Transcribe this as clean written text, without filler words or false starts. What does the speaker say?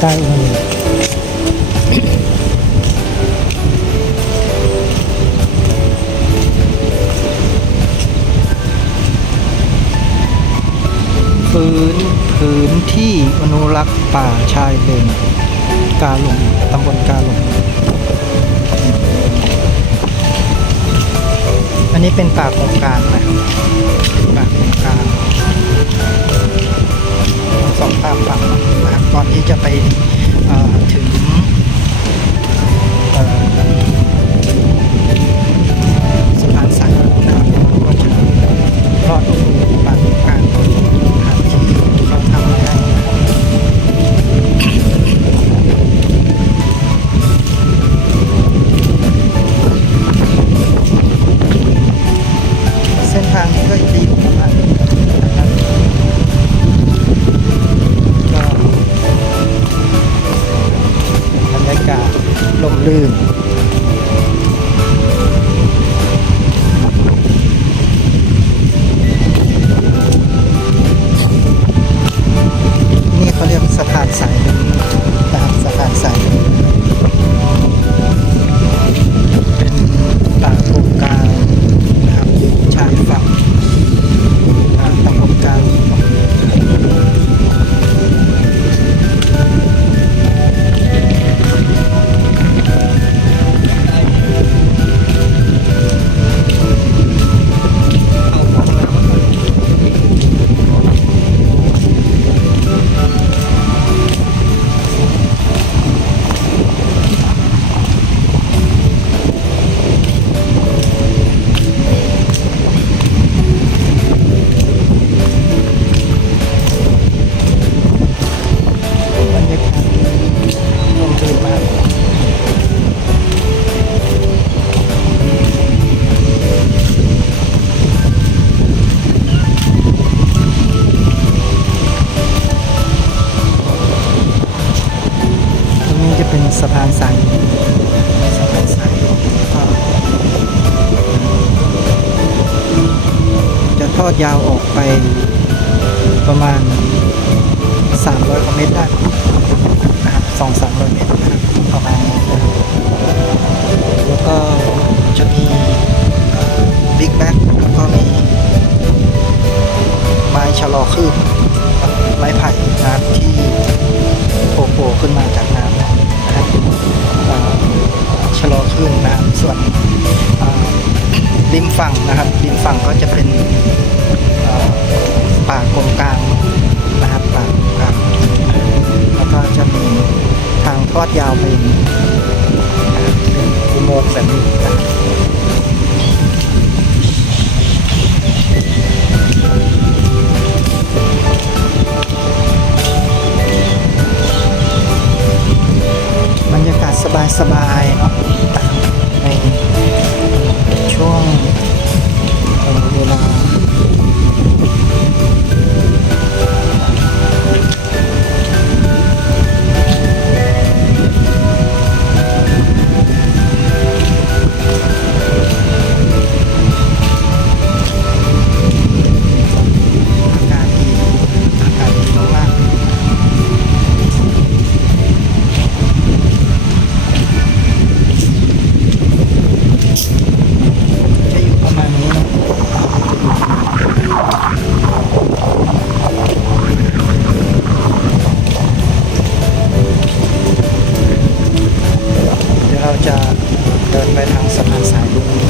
ใต้อุโมงค์พื้นที่อนุรักษ์ป่าชายเลนกาหลงตำบลกาหลงอันนี้เป็นป่าโครงการนะครับป่าโครงการสองป่าฝั่งนะครับก่อนที่จะไปถึงสะพานสายนะครับก็จะรอดป่าโครงการนะครับที่เขาทำได้เส้นทางนี้ก็ดีมากนะครับก็บรรยากาศลมลื่นนี่เขาเรียกสะพานสายลุงนะครับสะพานสายลุงเป็นป่าโครงการนะครับอยู่ชายฝั่งตำบลกาหลงบรรยากาศลมลื่นมากตรงนี้จะเป็นสะพานสายจะทอดยาวออกไปประมาณ300 กว่าเมตรได้นะครับ200-300 เมตรนะครับประมาณนี้นะครับแล้วก็จะมีบิ๊กแบ็คแล้วก็มีไม้ชะลอคลื่นไม้ไผ่นะครับที่โผล่ขึ้นมาจากน้ำนะครับชะลอคลื่นนะครับส่วนริมฝั่งนะครับริมฝั่งก็จะเป็นป่าโกงกลางนะครับป่าโกงกลางแล้วก็จะมีทางทอดยาวไปเป็นอุโมงค์แบบนี้นะบรรยากาศสบายๆเนาะในช่วงเวลาจะเดินไปทางสะพานสายลุง